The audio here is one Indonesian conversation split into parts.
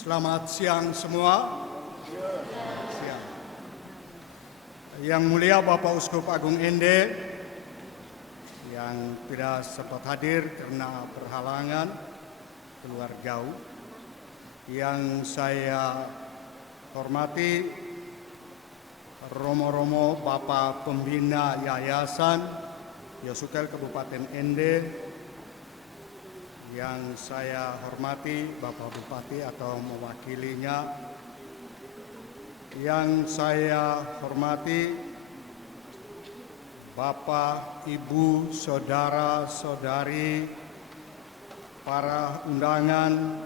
Selamat siang semua. Siang. Yang mulia Bapak Uskup Agung Ende yang tidak sempat hadir karena berhalangan keluar jauh. Yang saya hormati Romo-romo Bapak Pembina Yayasan Yasukel Kabupaten Ende, yang saya hormati Bapak Bupati atau mewakilinya, yang saya hormati Bapak, Ibu, saudara-saudari, para undangan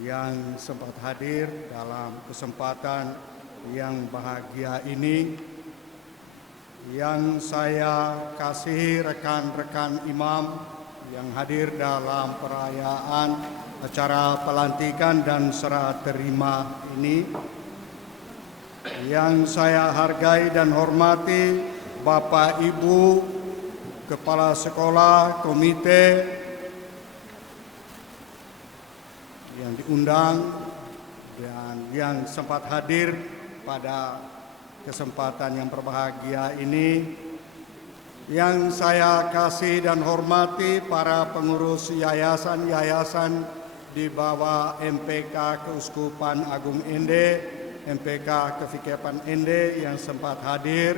yang sempat hadir dalam kesempatan yang bahagia ini, yang saya kasihi rekan-rekan imam yang hadir dalam perayaan acara pelantikan dan serah terima ini, yang saya hargai dan hormati Bapak Ibu Kepala Sekolah, komite yang diundang dan yang sempat hadir pada kesempatan yang berbahagia ini, yang saya kasih dan hormati para pengurus yayasan-yayasan di bawah MPK Keuskupan Agung Ende, MPK Kevikepan Ende yang sempat hadir,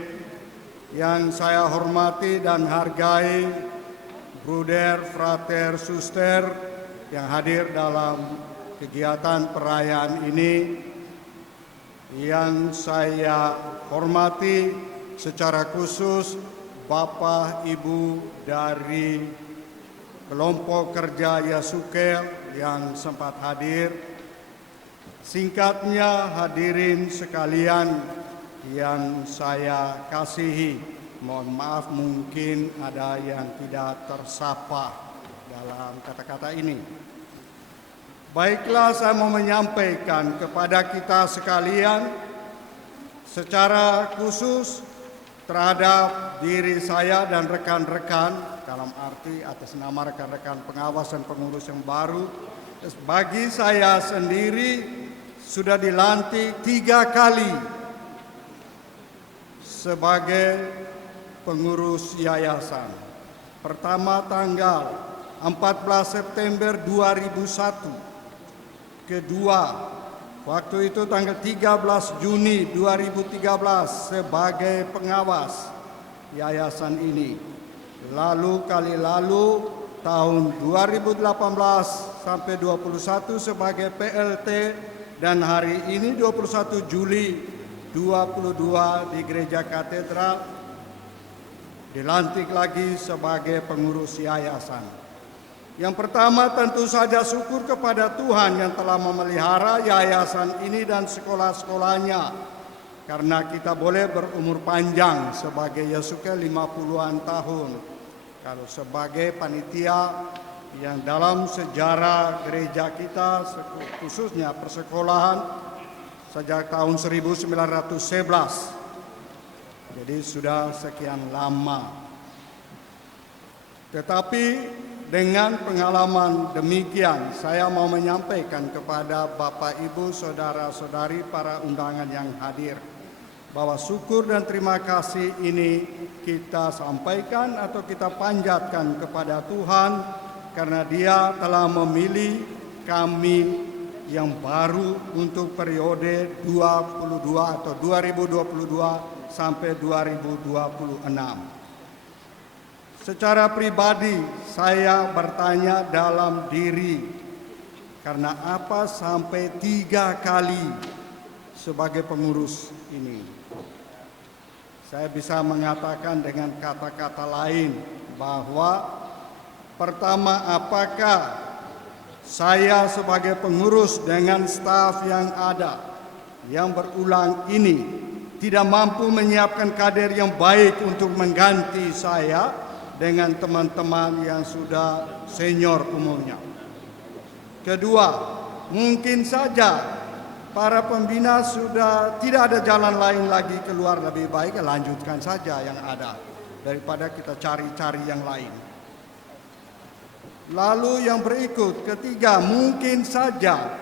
yang saya hormati dan hargai bruder, frater, suster yang hadir dalam kegiatan perayaan ini, yang saya hormati secara khusus Bapak Ibu dari kelompok kerja Yasukel yang sempat hadir. Singkatnya, hadirin sekalian yang saya kasihi, mohon maaf mungkin ada yang tidak tersapa dalam kata-kata ini. Baiklah, saya mau menyampaikan kepada kita sekalian secara khusus terhadap diri saya dan rekan-rekan, dalam arti atas nama rekan-rekan pengawas dan pengurus yang baru. Bagi saya sendiri sudah dilantik 3 kali sebagai pengurus yayasan. Pertama tanggal 14 September 2001. Kedua, waktu itu tanggal 13 Juni 2013 sebagai pengawas yayasan ini. Lalu tahun 2018 sampai 21 sebagai PLT, dan hari ini 21 Juli 22 di Gereja Katedral dilantik lagi sebagai pengurus yayasan. Yang pertama tentu saja syukur kepada Tuhan yang telah memelihara yayasan ini dan sekolah-sekolahnya, karena kita boleh berumur panjang sebagai Yasukel 50-an tahun. Kalau sebagai panitia yang dalam sejarah gereja kita, khususnya persekolahan, sejak tahun 1911. Jadi sudah sekian lama. Tetapi dengan pengalaman demikian, saya mau menyampaikan kepada Bapak, Ibu, saudara-saudari, para undangan yang hadir, bahwa syukur dan terima kasih ini kita sampaikan atau kita panjatkan kepada Tuhan, karena Dia telah memilih kami yang baru untuk periode 22 atau 2022 sampai 2026. Secara pribadi saya bertanya dalam diri, karena apa sampai 3 kali sebagai pengurus ini? Saya bisa mengatakan dengan kata-kata lain bahwa pertama, apakah saya sebagai pengurus dengan staf yang ada yang berulang ini tidak mampu menyiapkan kader yang baik untuk mengganti saya dengan teman-teman yang sudah senior umurnya. Kedua, mungkin saja para pembina sudah tidak ada jalan lain lagi keluar, lebih baik lanjutkan saja yang ada daripada kita cari-cari yang lain. Lalu yang berikut, ketiga, mungkin saja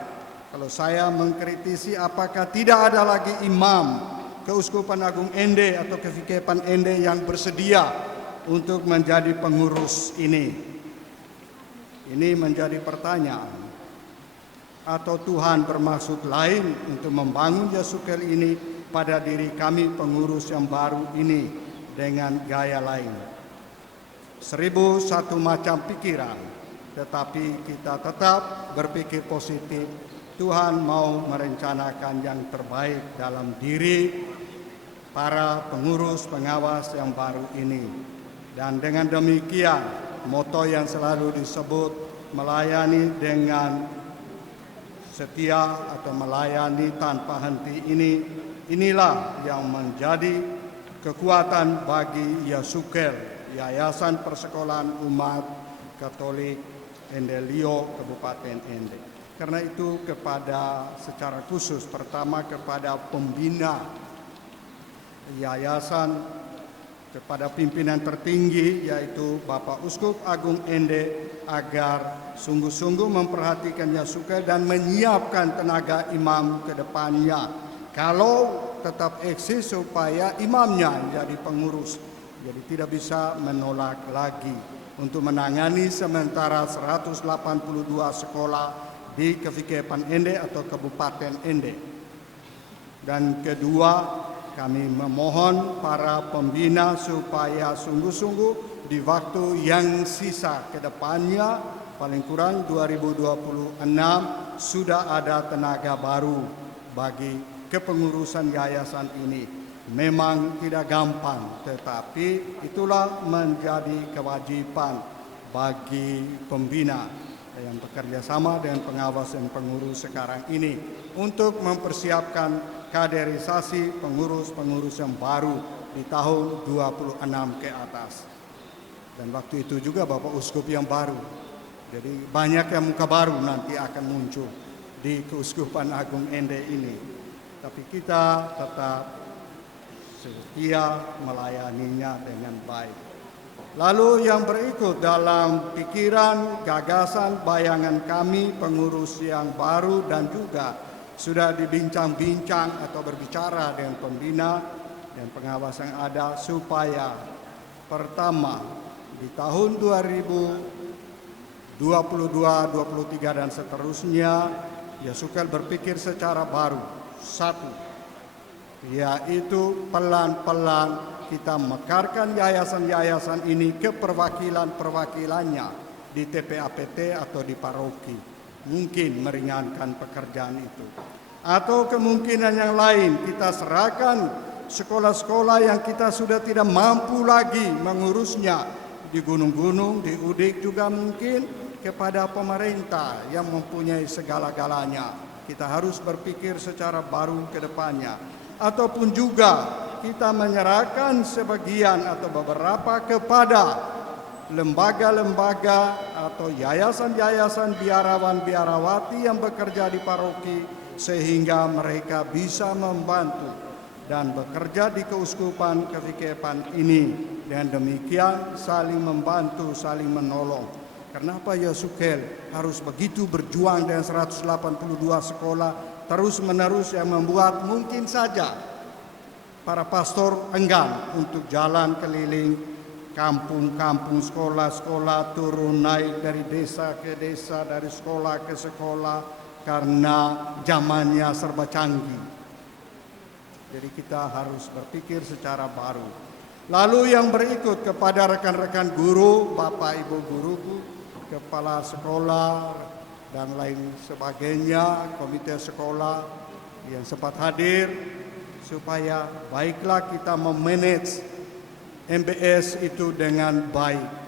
Kalau saya mengkritisi apakah tidak ada lagi imam Keuskupan Agung Ende atau Kevikepan Ende yang bersedia untuk menjadi pengurus ini. Ini menjadi pertanyaan. Atau Tuhan bermaksud lain untuk membangun Yasukel ini pada diri kami pengurus yang baru ini dengan gaya lain. 1001 macam pikiran, tetapi kita tetap berpikir positif. Tuhan mau merencanakan yang terbaik dalam diri para pengurus pengawas yang baru ini. Dan dengan demikian, moto yang selalu disebut melayani dengan setia atau melayani tanpa henti inilah yang menjadi kekuatan bagi Yasukel, Yayasan Persekolahan Umat Katolik Ende Lio Kabupaten Ende. Karena itu secara khusus pertama kepada pembina yayasan, kepada pimpinan tertinggi yaitu Bapak Uskup Agung Ende agar sungguh-sungguh memperhatikan Yasukel dan menyiapkan tenaga imam ke depannya. Kalau tetap eksis supaya imamnya jadi pengurus. Jadi tidak bisa menolak lagi untuk menangani sementara 182 sekolah di Kevikepan Ende atau Kabupaten Ende. Dan kedua, kami memohon para pembina supaya sungguh-sungguh di waktu yang sisa ke depannya, paling kurang 2026, sudah ada tenaga baru bagi kepengurusan yayasan ini. Memang tidak gampang, tetapi itulah menjadi kewajiban bagi pembina yang bekerja sama dengan pengawas dan pengurus sekarang ini untuk mempersiapkan kaderisasi pengurus-pengurus yang baru di tahun 26 ke atas. Dan waktu itu juga Bapak Uskup yang baru. Jadi banyak yang muka baru nanti akan muncul di Keuskupan Agung Ende ini. Tapi kita tetap setia melayaninya dengan baik. Lalu yang berikut dalam pikiran, gagasan, bayangan kami pengurus yang baru dan juga sudah dibincang-bincang atau berbicara dengan pembina dan pengawas yang ada supaya pertama di tahun 2022, 23 dan seterusnya Yasukel berpikir secara baru. Satu, yaitu pelan-pelan kita mekarkan yayasan-yayasan ini ke perwakilan-perwakilannya di TPAPT atau di paroki. Mungkin meringankan pekerjaan itu. Atau kemungkinan yang lain, kita serahkan sekolah-sekolah yang kita sudah tidak mampu lagi mengurusnya di gunung-gunung, di Udik juga mungkin kepada pemerintah yang mempunyai segala-galanya. Kita harus berpikir secara baru ke depannya. Ataupun juga kita menyerahkan sebagian atau beberapa kepada lembaga-lembaga atau yayasan-yayasan biarawan-biarawati yang bekerja di paroki sehingga mereka bisa membantu dan bekerja di Keuskupan Kevikepan ini. Dengan demikian saling membantu, saling menolong. Kenapa Yasukel harus begitu berjuang dengan 182 sekolah terus-menerus yang membuat mungkin saja para pastor enggan untuk jalan keliling kampung-kampung, sekolah-sekolah, turun naik dari desa ke desa, dari sekolah ke sekolah karena zamannya serba canggih. Jadi kita harus berpikir secara baru. Lalu yang berikut kepada rekan-rekan guru, Bapak Ibu guruku, kepala sekolah dan lain sebagainya, komite sekolah yang sempat hadir, supaya baiklah kita memanage MBS itu dengan baik.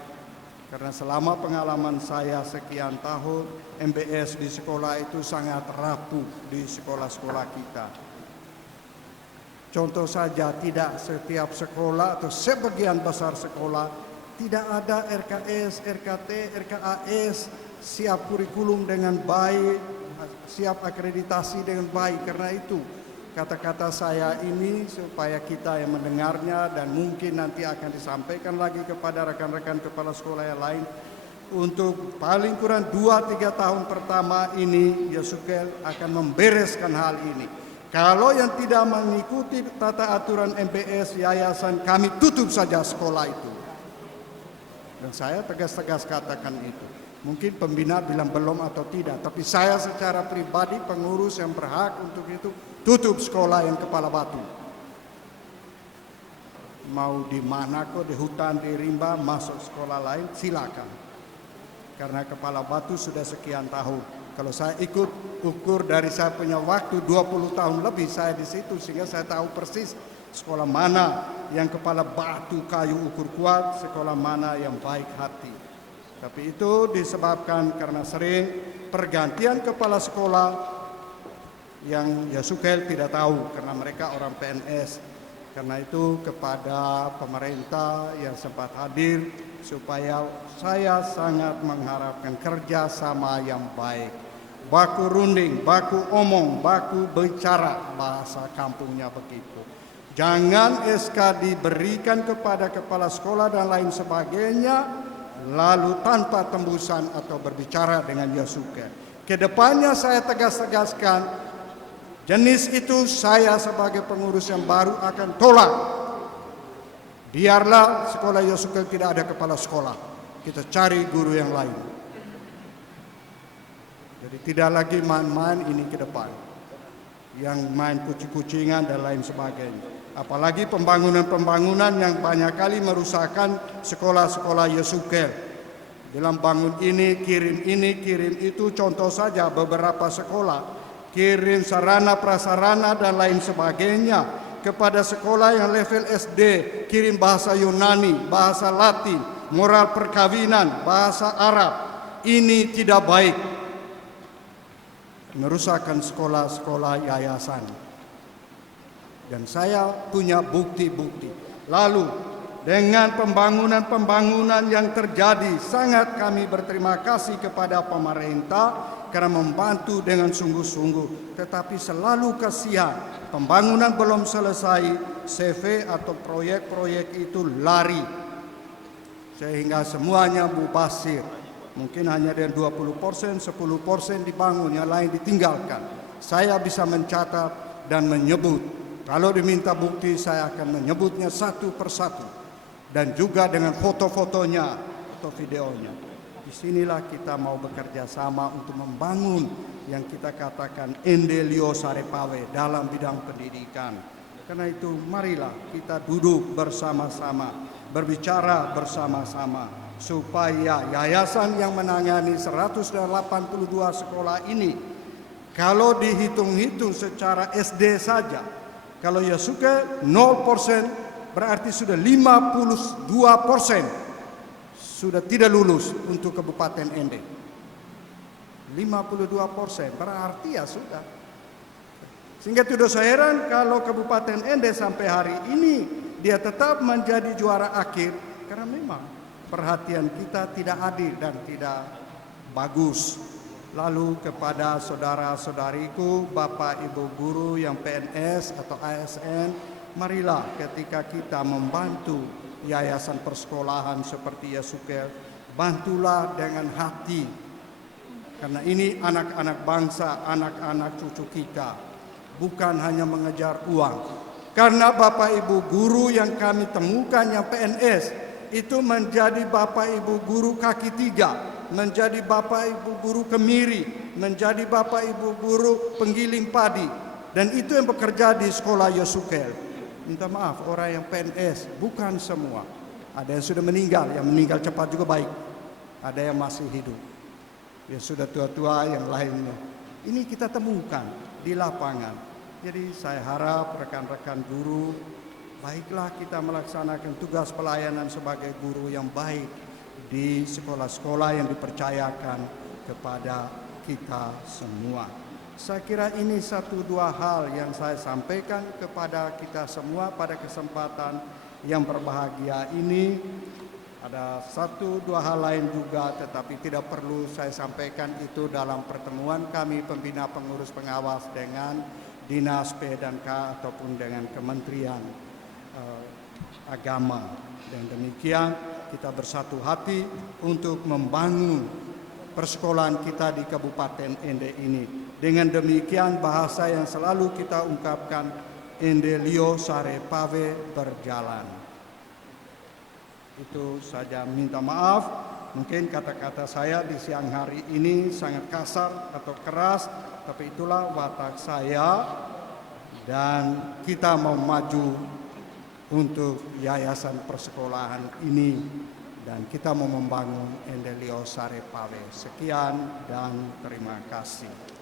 Karena selama pengalaman saya sekian tahun, MBS di sekolah itu sangat rapuh di sekolah-sekolah kita. Contoh saja, tidak setiap sekolah atau sebagian besar sekolah tidak ada RKS, RKT, RKAS, siap kurikulum dengan baik, siap akreditasi dengan baik. Karena itu kata-kata saya ini supaya kita yang mendengarnya dan mungkin nanti akan disampaikan lagi kepada rekan-rekan kepala sekolah yang lain. untuk paling kurang 2-3 tahun pertama ini Yesukel akan membereskan hal ini. Kalau yang tidak mengikuti tata aturan MPS yayasan, kami tutup saja sekolah itu. Dan saya tegas-tegas katakan itu. Mungkin pembina bilang belum atau tidak, tapi saya secara pribadi pengurus yang berhak untuk itu tutup sekolah yang Kepala Batu. Mau di mana kok, di hutan, di rimba, masuk sekolah lain, silakan. Karena Kepala Batu sudah sekian tahun. Kalau saya ikut ukur dari saya punya waktu 20 tahun lebih saya di situ, sehingga saya tahu persis sekolah mana yang kepala batu kayu ukur kuat, sekolah mana yang baik hati. Tapi itu disebabkan karena sering pergantian kepala sekolah yang Yesukel tidak tahu karena mereka orang PNS. Karena itu kepada pemerintah yang sempat hadir, supaya saya sangat mengharapkan kerjasama yang baik. Baku runding, baku omong, baku bicara, bahasa kampungnya begitu. Jangan SK diberikan kepada kepala sekolah dan lain sebagainya, lalu tanpa tembusan atau berbicara dengan Yesukel. Kedepannya saya tegas-tegaskan, jenis itu saya sebagai pengurus yang baru akan tolak. Biarlah sekolah Yesukel tidak ada kepala sekolah. Kita cari guru yang lain. Jadi tidak lagi main-main ini ke depan. Yang main kucing-kucingan dan lain sebagainya. Apalagi pembangunan-pembangunan yang banyak kali merusakkan sekolah-sekolah Yesukel. Dalam bangun ini, kirim itu, contoh saja beberapa sekolah. Kirim sarana prasarana dan lain sebagainya kepada sekolah yang level SD, kirim bahasa Yunani, bahasa Latin, moral perkawinan, bahasa Arab. Ini tidak baik. Merusakkan sekolah-sekolah yayasan. Dan saya punya bukti-bukti. Lalu dengan pembangunan-pembangunan yang terjadi, sangat kami berterima kasih kepada pemerintah karena membantu dengan sungguh-sungguh. Tetapi selalu kasihan, pembangunan belum selesai, CV atau proyek-proyek itu lari. Sehingga semuanya mubazir. Mungkin hanya dengan 20%, 10% dibangun, yang lain ditinggalkan. Saya bisa mencatat dan menyebut. Kalau diminta bukti, saya akan menyebutnya satu persatu. Dan juga dengan foto-fotonya atau videonya. Disinilah kita mau bekerja sama untuk membangun yang kita katakan Endelio Sarepawe dalam bidang pendidikan. Karena itu marilah kita duduk bersama-sama, berbicara bersama-sama. Supaya yayasan yang menangani 182 sekolah ini, kalau dihitung-hitung secara SD saja, kalau Yesukel 0%, berarti sudah 52% sudah tidak lulus untuk Kabupaten Ende. 52% berarti ya sudah. Sehingga tidak usah heran kalau Kabupaten Ende sampai hari ini dia tetap menjadi juara akhir, karena memang perhatian kita tidak adil dan tidak bagus. Lalu kepada saudara-saudariku, Bapak Ibu guru yang PNS atau ASN, marilah ketika kita membantu yayasan persekolahan seperti Yesukel, bantulah dengan hati. Karena ini anak-anak bangsa, anak-anak cucu kita, bukan hanya mengejar uang. Karena Bapak Ibu guru yang kami temukan yang PNS, itu menjadi Bapak Ibu guru kaki tiga, menjadi Bapak Ibu guru kemiri, menjadi Bapak Ibu guru penggiling padi. Dan itu yang bekerja di sekolah Yesukel. Minta maaf, orang yang PNS, bukan semua. Ada yang sudah meninggal, yang meninggal cepat juga baik. Ada yang masih hidup. Ya sudah tua-tua yang lainnya. Ini kita temukan di lapangan. Jadi saya harap rekan-rekan guru, baiklah kita melaksanakan tugas pelayanan sebagai guru yang baik di sekolah-sekolah yang dipercayakan kepada kita semua. Saya kira ini satu dua hal yang saya sampaikan kepada kita semua pada kesempatan yang berbahagia ini. Ada satu dua hal lain juga, tetapi tidak perlu saya sampaikan itu dalam pertemuan kami pembina pengurus pengawas dengan Dinas P dan K ataupun dengan Kementerian Agama. Dan demikian kita bersatu hati untuk membangun persekolahan kita di Kabupaten Ende ini. Dengan demikian bahasa yang selalu kita ungkapkan, Ende Lio Sare Pave berjalan. Itu saja, minta maaf. Mungkin kata-kata saya di siang hari ini sangat kasar atau keras, tapi itulah watak saya dan kita mau maju untuk yayasan persekolahan ini dan kita mau membangun Ende Lio Sare Pave. Sekian dan terima kasih.